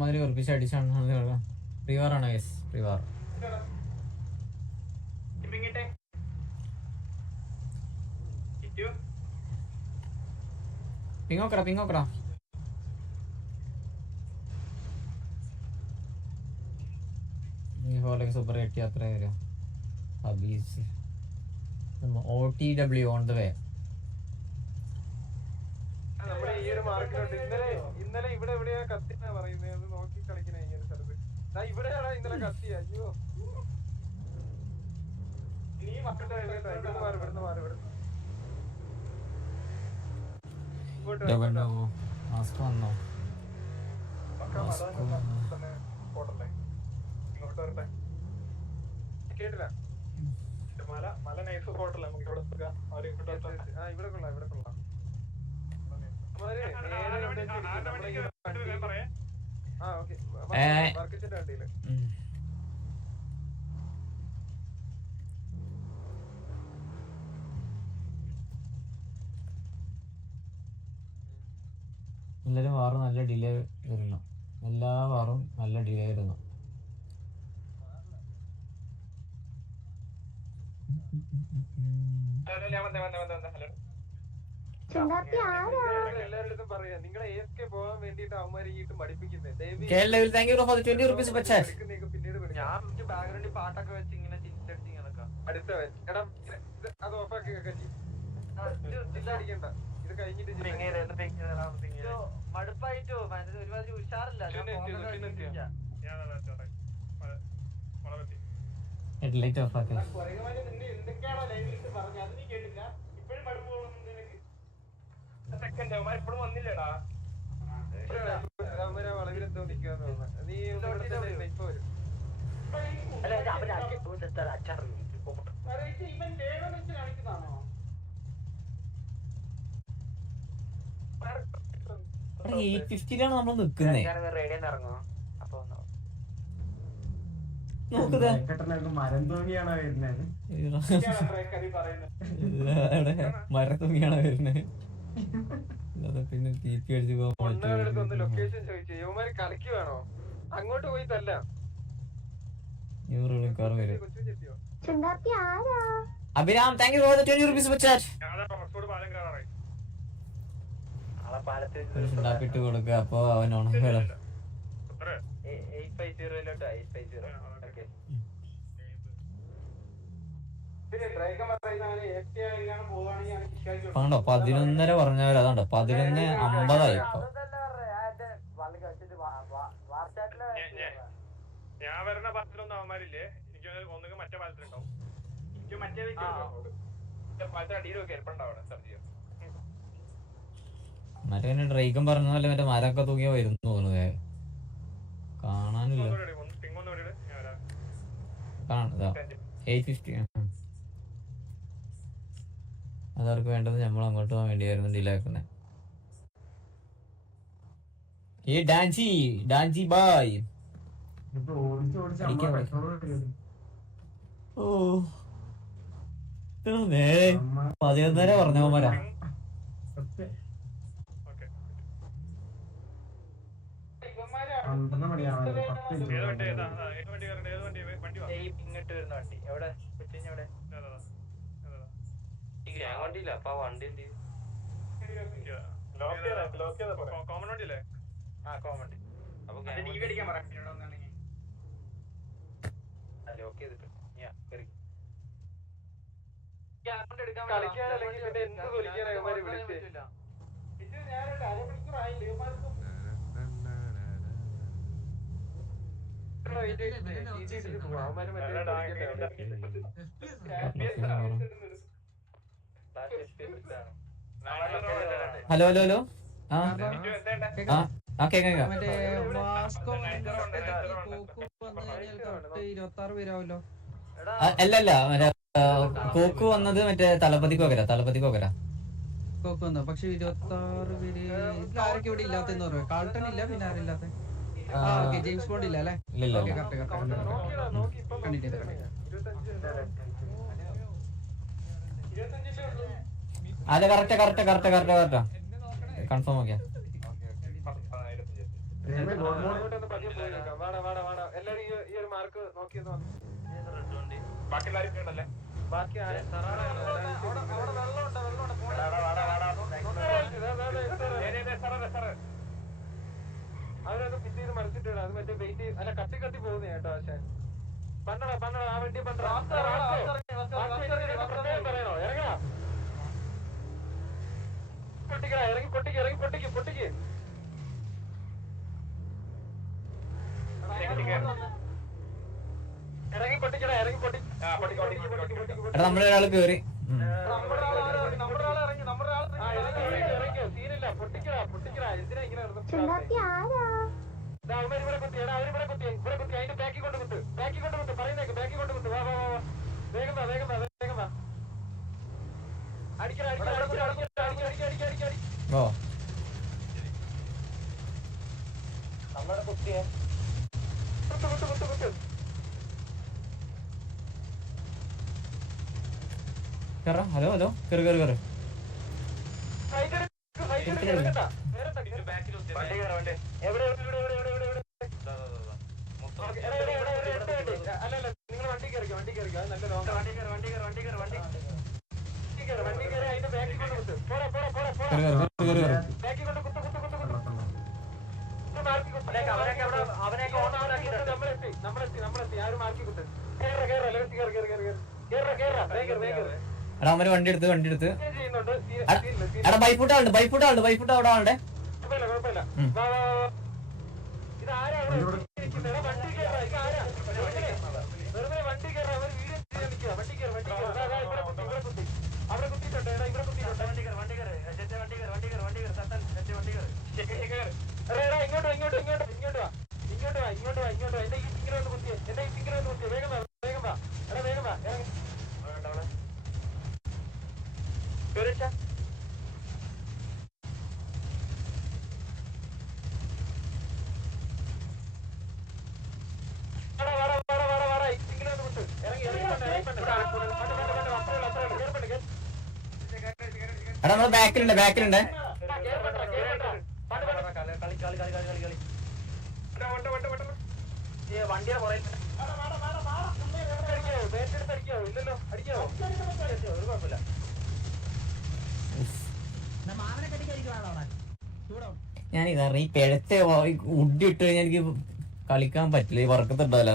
ഒരുമാതിരി ഉറപ്പിച്ച് അടിച്ചാണ്. പ്രിവാറാണ് guys, പ്രിവാർ. പിങ്ങോക്കടാ super കിട്ടി അത്ര വരും. ഹബീസ് OTW ഓൺ ദ വേ. ഇന്നലെ ഇവിടെ എവിടെയാ കത്തിനാ പറയുന്നത്, അത് നോക്കി കളിക്കണ ഇങ്ങനെ സ്ഥലത്ത്. ഇവിടെയാണോ ഇന്നലെ കത്തി? അയ്യോ നീ ഇവിടുന്ന് മാറി. മാസ്ക് വന്നോ? കേട്ടില്ല. മല നൈഫ് ഹോട്ടൽ നമുക്ക് ഇവിടെ കൊള്ളാം. എല്ലാരും വാറും നല്ല ഡിലേ വരുന്നു. എല്ലാ വാറും നല്ല ഡിലേ വരുന്നു. എല്ലാവരുടെ പറയാ നിങ്ങളെ AFK പോകാൻ വേണ്ടിട്ട് അവന്മാര് പഠിപ്പിക്കുന്നത്. ഞാൻ ബാക്ക്ഗ്രൗണ്ടിൽ പാട്ടൊക്കെ വെച്ച് ഇങ്ങനെ ചിരിച്ചടിച്ച് അടുത്ത അത് ഓഫാക്കി ചില്ലടിക്കണ്ട. ഇത് കഴിഞ്ഞിട്ട് മടുപ്പായിട്ടോ ഒരുമാതിരി ഉഷാറില്ല. ഹെഡ്ലൈറ്റ് ഓഫ് ആക്കി. എന്തൊക്കെയാണോ ലൈവിലിട്ട് പറഞ്ഞത് അത് നീ കേട്ടില്ല. ഇപ്പഴും മടുപ്പ് ഇപ്പോഴും വന്നില്ലടാ. വളവിലെന്തോ നിൽക്കാന്ന് തോന്നുന്നു. നീ ഇപ്പൊ വരും. നമ്മൾ നിക്കുന്നേ. മരം തൂങ്ങിയാണോ വരുന്നത്? മരം തൂങ്ങിയാണോ വരുന്നത്? പിന്നെ തീറ്റി അടിച്ച് ലൊക്കേഷൻ ചോദിച്ചു. യുവമാര് കളിക്ക് വേണോ? അങ്ങോട്ട് പോയി തല്ല. Abhiram, thank you for the 20 rupees super chat. ഉണ്ടാക്കിട്ട് കൊടുക്കുക. അപ്പൊ അവൻ ഉണങ്ങണം. കണ്ടോ 11:30 പറഞ്ഞവര്. അതാണ്ടോ 11:50 ഇപ്പൊ. ഞാൻ വരുന്ന പാലത്തിലൊന്നും അവന്മാരില്ലേ. എനിക്ക് ഒന്നുകിൽ മറ്റേ പാലത്തിലുണ്ടാവും. എനിക്ക് മറ്റേ പാലത്തിൽ അടിയിലൊക്കെ ഏർപ്പുണ്ടാവണം. മറ്റേ ഡ്രൈക്കും പറഞ്ഞ പോലെ മറ്റേ മരമൊക്കെ തൂങ്ങിയ വരുന്നു തോന്നുന്നേ. കാണാനില്ല. 850. അതവർക്ക് വേണ്ടത് നമ്മൾ അങ്ങോട്ട് പോകാൻ വേണ്ടിയായിരുന്നു ഡിലേ ആക്കുന്നത്. ഈ ഡാൻജി ബായ്. ഓ 11:30 പറഞ്ഞവന്മാരാ. ഇങ്ങോട്ട് വരുന്ന വണ്ടി എവിടെ വണ്ടിയില്ല. അപ്പൊ വണ്ടി കോമൺ വണ്ടിയല്ലേ? ആ കോമൺ വണ്ടി. അപ്പൊ ലോക്ക് ചെയ്തിട്ട് കളിക്കാനല്ലെങ്കിൽ പിന്നെ എന്ത് തൊലിക്കാനായി വിളിച്ചില്ല. ഹലോ കേക്കാം. അല്ലല്ല കോക്ക് വന്നത് മറ്റേ തലപ്പതിക്കോക്കര കോക്ക് വന്നു. പക്ഷെ 26 പേര് ആരൊക്കെ ഇവിടെ ഇല്ലാത്തെന്ന് പറയാം. കാൾട്ടൺ ഇല്ല, പിന്നെ ആരില്ലാത്ത? ജെയിംസ് ബോണ്ട് ഇല്ല അല്ലേ? കണ്ടിട്ട് അതെ കറക്റ്റ് കൺഫേം ഓക്കെ. എല്ലാരും ഈ ഒരു മാർക്ക് നോക്കിയെന്ന് ബാക്കി എല്ലാവരും ഉണ്ടല്ലേ ബാക്കി അവരൊക്കെ ഫിറ്റ് ചെയ്ത് മറിച്ചിട്ടുണ്ട്. അത് മറ്റേ വെയിറ്റ് അല്ല കത്തി പോകുന്ന കേട്ടോ. പക്ഷെ പണ്ടടാ ആ വണ്ടി പറയണോ ഇറങ്ങാ പൊട്ടിക്കടാ ഇറങ്ങി പൊട്ടിക്ക് ഇറങ്ങി പൊട്ടിക്ക് എടാ നമ്മുടെ ഒരാൾ കേറി സീനില്ല പൊട്ടിക്കടാ എന്തിനാ ഇങ്ങനെ അവരിവിടെ കുത്തി അതിന്റെ ബാക്കി കൊണ്ട് കുത്ത് പറയുന്നേക്ക് ബാക്കി കൊണ്ട് കുത്ത് വാ വേഗം വാ അടിക്കടാ ഓ നമ്മളെ കുത്തിയെ കുത്ത് ഹലോ കേറ് അല്ലല്ല നിങ്ങൾ വണ്ടി കയറിക്കോ നല്ല വണ്ടി കയറി അതിന്റെ ബാക്കി കൊണ്ട് കുത്ത് ബാക്കി കൊണ്ട് കുത്ത് നമ്മളെത്തി ആ ഒരു മാർക്കി കുത്ത് എടാ അവര് വണ്ടി എടുത്ത് എടാ ബൈഫുട്ട് അവിടെ ആളുടെ കുഴപ്പമില്ല ഇതാരാ വണ്ടി കയറാ അവർ വീഡിയോ വണ്ടി കയറി അവിടെ കുത്തിയിട്ടുണ്ട് ഇവിടെ കുത്തിയിട്ടുണ്ട് ഇങ്ങോട്ട് വാ എന്റെ ഈ ഫിംഗർ ഒന്ന് കുത്തിയേ വേഗം വാ എടാ വേഗം വാ എടാ നമ്മള് ബാക്കിലുണ്ട് വണ്ടിയുടെ പുറകിൽ ഇല്ലല്ലോ അടിക്കാവോ ഒരു കുഴപ്പമില്ല ഞാൻ കാരണം ഈ പിഴത്തെ ഉഡി ഇട്ട് കഴിഞ്ഞാൽ എനിക്ക് കളിക്കാൻ പറ്റില്ല. ഈ വർക്കത്തുണ്ടാവില്ല.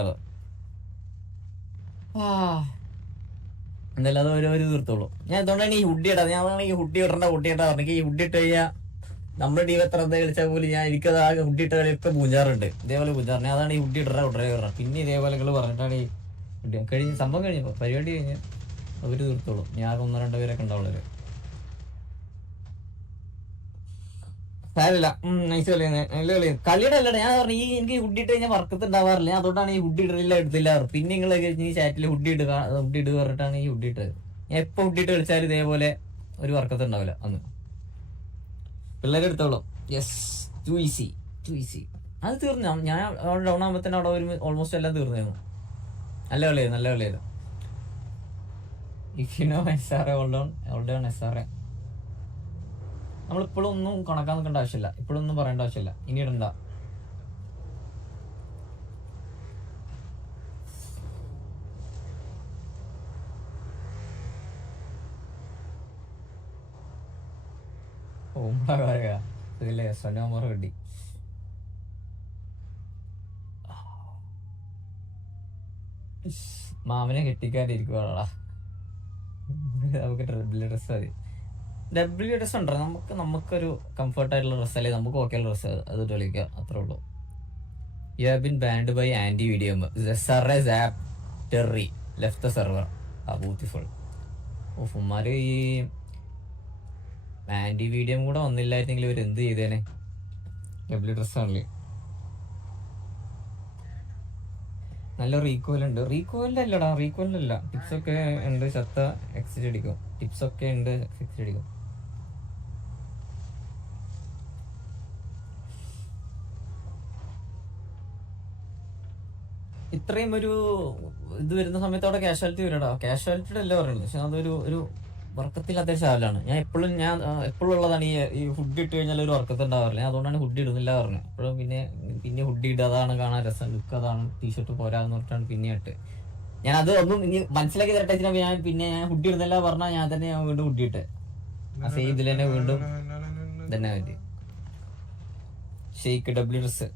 എന്തായാലും അത് ഒരു തീർത്തോളൂ. ഞാൻ എന്തുകൊണ്ടാണ് ഈ ഹുഡി ഇടാം. ഞാൻ ഈ ഹുഡി ഇടണ്ട പറഞ്ഞു ഈ ഹുഡി ഇട്ട് കഴിഞ്ഞാൽ നമ്മുടെ ടീം എത്ര എന്താ കളിച്ചാൽ പോലും ഞാൻ എനിക്കത് ആ ഹുഡി ഇട്ട കളിയൊക്കെ പൂജാറുണ്ട്. ഇതേപോലെ പൂജാറിന് അതാണ് ഈ ഹുഡി ഇടറ ഉടനെ പിന്നെ ഇതേപോലെ പറഞ്ഞിട്ടാണ് ഈ ഹുഡി കഴിഞ്ഞ് സംഭവം കഴിഞ്ഞു പരിപാടി കഴിഞ്ഞ് അവര് തീർത്തോളൂ. ഞാൻ 1-2 പേരൊക്കെ ഉണ്ടാവുള്ളൂ. സാരമില്ല, നൈസ് കളിയുടെ അല്ലട. ഞാൻ പറഞ്ഞു ഈ എനിക്ക് ഹുഡി ഇട്ട് കഴിഞ്ഞാൽ വർക്കത്ത് ഉണ്ടാവാറില്ല. അതുകൊണ്ടാണ് ഈ ഹുഡി എടുത്തില്ല. പിന്നെ നിങ്ങൾ ഈ ചാറ്റിൽ ഹുഡി ഇട്ട് പറഞ്ഞിട്ടാണ് ഈ ഹുഡി ഇട്ടത്. ഞാൻ എപ്പോൾ ഹുഡി ഇട്ട് കളിച്ചാലും ഇതേപോലെ ഒരു വർക്കത്ത് ഉണ്ടാവില്ല. അന്ന് പിള്ളേരെ എടുത്തോളൂ. യെസ്, ടു ഈസി അത് തീർന്നു. ഞാൻ ഡൗൺ ആകുമ്പോൾ തന്നെ അവിടെ ഒരു ഓൾമോസ്റ്റ് എല്ലാം തീർന്നായിരുന്നു. നല്ല കളിയായിരുന്നു. If you know SRA hold on SRA. നമ്മളിപ്പോഴും ഒന്നും കണക്കാൻ നിൽക്കേണ്ട ആവശ്യമില്ല. ഇപ്പോഴൊന്നും പറയേണ്ട ആവശ്യമില്ല. ഇനി ഇടണ്ട. ഇതില്ലേ സനോമർ കിട്ടി. മാമനെ കെട്ടിക്കാണ്ടിരിക്കുവാടാ. നമുക്ക് ഡ്രസ് മതി. ഡ്രസ് ഉണ്ടോ നമുക്കൊരു കംഫർട്ടായിട്ടുള്ള ഡ്രസ്സ് അല്ലെങ്കിൽ നമുക്ക് ഓക്കെ ഉള്ള ഡ്രസ്സ് അത് കളിക്കുക, അത്രേ ഉള്ളൂ. You have been banned by anti video SRA Zap Terry left the server. Beautiful. ഉമ്മാര് ഈ ആന്റി വീഡിയോ കൂടെ വന്നില്ലായിരുന്നെങ്കിൽ ഇവർ എന്ത് ചെയ്തേനെ. ഡ്രസ്സാണല്ലേ. നല്ല റീകോയിലുണ്ട്. റീകോയിലല്ലടാ, റീകോയിലല്ല. ടിപ്സൊക്കെ ഉണ്ട്. ചത്ത എക്സിറ്റ് അടിക്കും. ടിപ്സൊക്കെ ഉണ്ട്, എക്സിറ്റ് അടിക്കും. ഇത്രയും ഒരു ഇത് വരുന്ന സമയത്ത് അവിടെ കാഷ്വാലിറ്റി വരടാ. കാഷ്വാലിറ്റിയുടെ അല്ല പറയുന്നത്. പക്ഷെ അതൊരു ഉറക്കത്തില്ലാത്ത ശാലാണ്. ഞാൻ എപ്പോഴും ഉള്ളതാണ് ഈ ഹുഡ് ഇട്ട് കഴിഞ്ഞാൽ ഒരു ഉറക്കത്ത് ഉണ്ടാവാറില്ല. അതുകൊണ്ടാണ് ഹുഡ് ഇടുന്നില്ല പറഞ്ഞത്. അപ്പോഴും പിന്നെ ഹുഡ് ഇടുക, അതാണ് കാണാൻ രസം, ലുക്ക് അതാണ്, ടീഷർട്ട് പോരാന്ന് പറഞ്ഞിട്ടാണ് പിന്നെ ഇട്ട്. ഞാൻ അത് ഒന്നും ഇനി മനസ്സിലാക്കി തരട്ടെ. ഞാൻ ഹുഡ് ഇടുന്നില്ല പറഞ്ഞാൽ ഞാൻ വീണ്ടും ഹുഡ് ഇട്ട് ആ സെയിം ഇതിൽ തന്നെ വീണ്ടും തന്നെ പറ്റി. ഷെയ്ക്ക് ഡബ്ല്യു ഡ്രസ്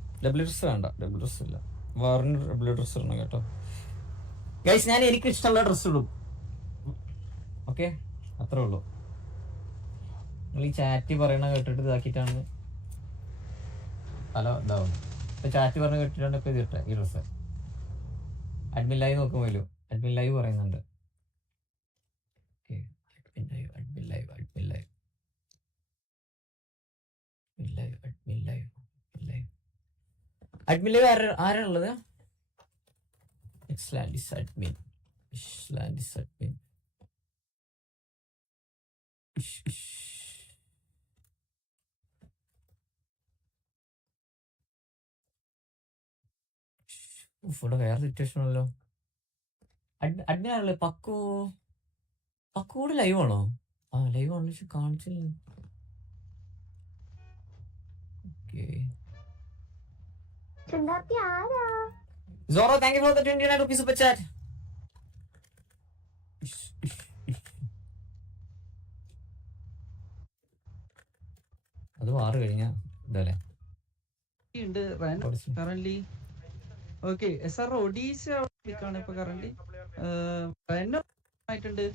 വേണ്ട, ഡബ്ല്യു ഡ്രസ് ഇല്ല, വേറെ ഡബ്ല്യു ഡ്രസ് ഇടണം കേട്ടോ ഗൈസ്. ഞാൻ എനിക്ക് ഇഷ്ടമുള്ള ഡ്രസ്സ് ഇടും. ഓക്കെ, അത്രേ ഉള്ളൂ. നിങ്ങൾ ഈ ചാറ്റ് പറയണ കേട്ടിട്ട് ഇതാക്കിയിട്ടാണ് പല ഇതാവും. ഇപ്പൊ ചാറ്റ് പറഞ്ഞ കേട്ടിട്ടാണ് ഇപ്പൊ ഇത് ഇട്ടത് ഈ ഡ്രസ്സ്. അഡ്മിൻ ലൈവ് നോക്കുമ്പോഴല്ലോ അഡ്മിൻ ലൈവ് പറയുന്നുണ്ട്. അഡ്മിൻ ലൈവ് ആരാണുള്ളത്? അഡ്മിൻ ഇവിടെ വേറെ സിറ്റുവേഷൻ ആണല്ലോ. അഡ്മിൻ ആണല്ലേ? പക്കൂടെ ലൈവ് ആണോ? ആ ലൈവ് ആണല്ലോ, പക്ഷെ കാണിച്ചില്ല. Zoro, thank you for the 29 rupees super chat. അത് വാറ് കഴിഞ്ഞ ഇതല്ലേ കറന്റ്. ഓക്കെ, SR ഒഡീസ ആണ് ഇപ്പൊ കറന്റ്. ആയിട്ടുണ്ട്,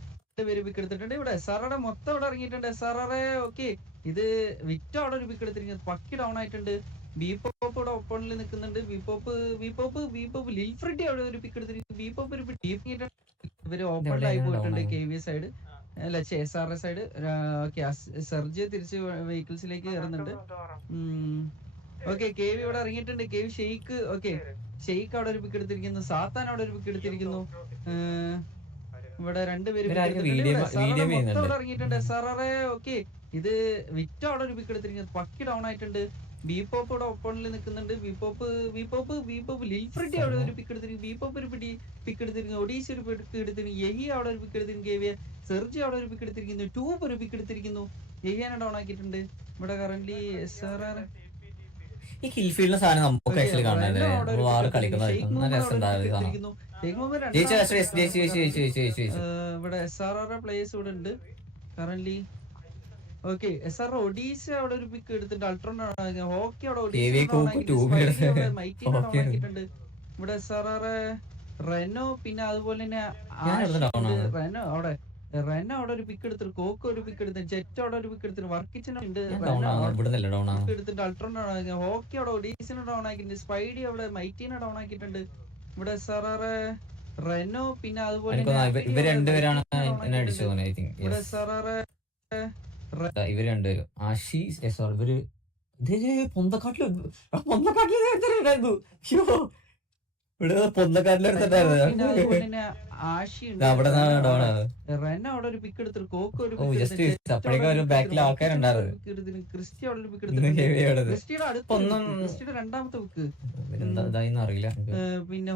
പേര് പിക്ക് എടുത്തിട്ടുണ്ട്. ഇവിടെ SRR മൊത്തം ഇവിടെ ഇറങ്ങിയിട്ടുണ്ട്. SRR ഓക്കെ, ഇത് വിറ്റോ അവിടെ ഒരു പിക്ക് എടുത്തിരിക്കുന്നത്. പക്കി ഡൗൺ ആയിട്ടുണ്ട്. ബിപോപ്പ് ഇവിടെ ഓപ്പണിൽ നിൽക്കുന്നുണ്ട്. ബിപോപ്പ് ലിൽഫ്രിഡി അവിടെ ഒരു പിക്ക് എടുത്തിരിക്കുന്നു. ബിപോപ്പ് ഒരു ഇവര് ഓപ്പണിലായി പോയിട്ടുണ്ട്. KV സൈഡ് അല്ല, SRS സൈഡ്. സർജ് തിരിച്ച് വെഹിക്കിൾസിലേക്ക് കയറുന്നുണ്ട്. ഓക്കെ, KV ഇവിടെ ഇറങ്ങിയിട്ടുണ്ട്. KV ഷെയ്ക്ക്, ഓക്കെ ഷെയ്ക്ക് അവിടെ ഒരു പിക്ക് എടുത്തിരിക്കുന്നു. സാത്താൻ അവിടെ ഒരു പിക്ക് എടുത്തിരിക്കുന്നു. ഇവിടെ രണ്ടുപേരും ഇറങ്ങിയിട്ടുണ്ട്. SRR ഓക്കെ, ഇത് വിറ്റോ അവിടെ ഒരു പിക്ക് എടുത്തിരിക്കുന്നത്. പക്കി ഡൗൺ ആയിട്ടുണ്ട്. ബിപോപ്പ് ഇവിടെ ഓപ്പണിൽ നിൽക്കുന്നുണ്ട്. ബിപോപ്പ് ലിൽഫ്രിഡി അവിടെ ഒരു പിക്ക് എടുത്തിരിക്കുന്നു. ബിപോപ്പ് ഒരു പിക്ക് എടുത്തിരിക്കുന്നു. ഒഡീസ ഒരു പിക്ക് എടുത്തിരിക്കുന്നു. യഹി അവിടെ ഒരു പിക്ക് എടുത്തിരിക്കുന്നു. KV സെർജി അവിടെ ഒരു പിക്ക് എടുത്തിരിക്കുന്നു. ട്യൂബ് ഒരു പിക്ക് എടുത്തിരിക്കുന്നു. യഹിയാനെ ഡൗൺ ആക്കിയിട്ടുണ്ട്. ഇവിടെ കറന്റ് SRR ഈ ഹിൽഫീൽഡിലെ സാധനം നമുക്ക് ആക്ച്വലി കാണാൻ ഇവിടെ SRR പ്ലേയേഴ്സ് ഇവിടെ ഉണ്ട് കറന്റ്. ഓക്കെ, SR ഒഡീസ അവിടെ ഒരു പിക്ക് എടുത്തിട്ട് അൾട്രോൺ ഹോക്കി അവിടെ ആക്കിയിട്ടുണ്ട്. ഇവിടെ SRR റെനോ, പിന്നെ അതുപോലെ തന്നെ റെനോ അവിടെ ഒരു പിക്ക് എടുത്തിട്ട്, കോക്ക് ഒരു പിക്ക് എടുത്തിട്ട്, ജെറ്റ് അവിടെ ഒരു പിക്ക് എടുത്തിട്ട്, വർക്കിച്ചൻ ഉണ്ട് എടുത്തിട്ട് അൾട്രോൺ ഹോക്കി അവിടെ ഒഡീസിനെ ഡൗൺ ആക്കിയിട്ടുണ്ട്. സ്പൈഡി അവിടെ മൈറ്റീനെ ഡൗൺ ആക്കിയിട്ടുണ്ട്. ഇവിടെ SRR റെനോ, പിന്നെ അതുപോലെ ഇവര് രണ്ടുപേരും ആഷീസ് ഇവര് റെനോ അവിടെ ഒരു പിക്ക് എടുത്തിട്ട്, കോക്ക് ഒരു ബാക്കിൽ ആൾക്കാരുണ്ടായിരുന്നു. ക്രിസ്റ്റി അവിടെ ഒരു പിക്ക് എടുത്തിട്ട്, ക്രിസ്റ്റിയുടെ രണ്ടാമത്തെ പിക്ക് അറിയില്ല. പിന്നെ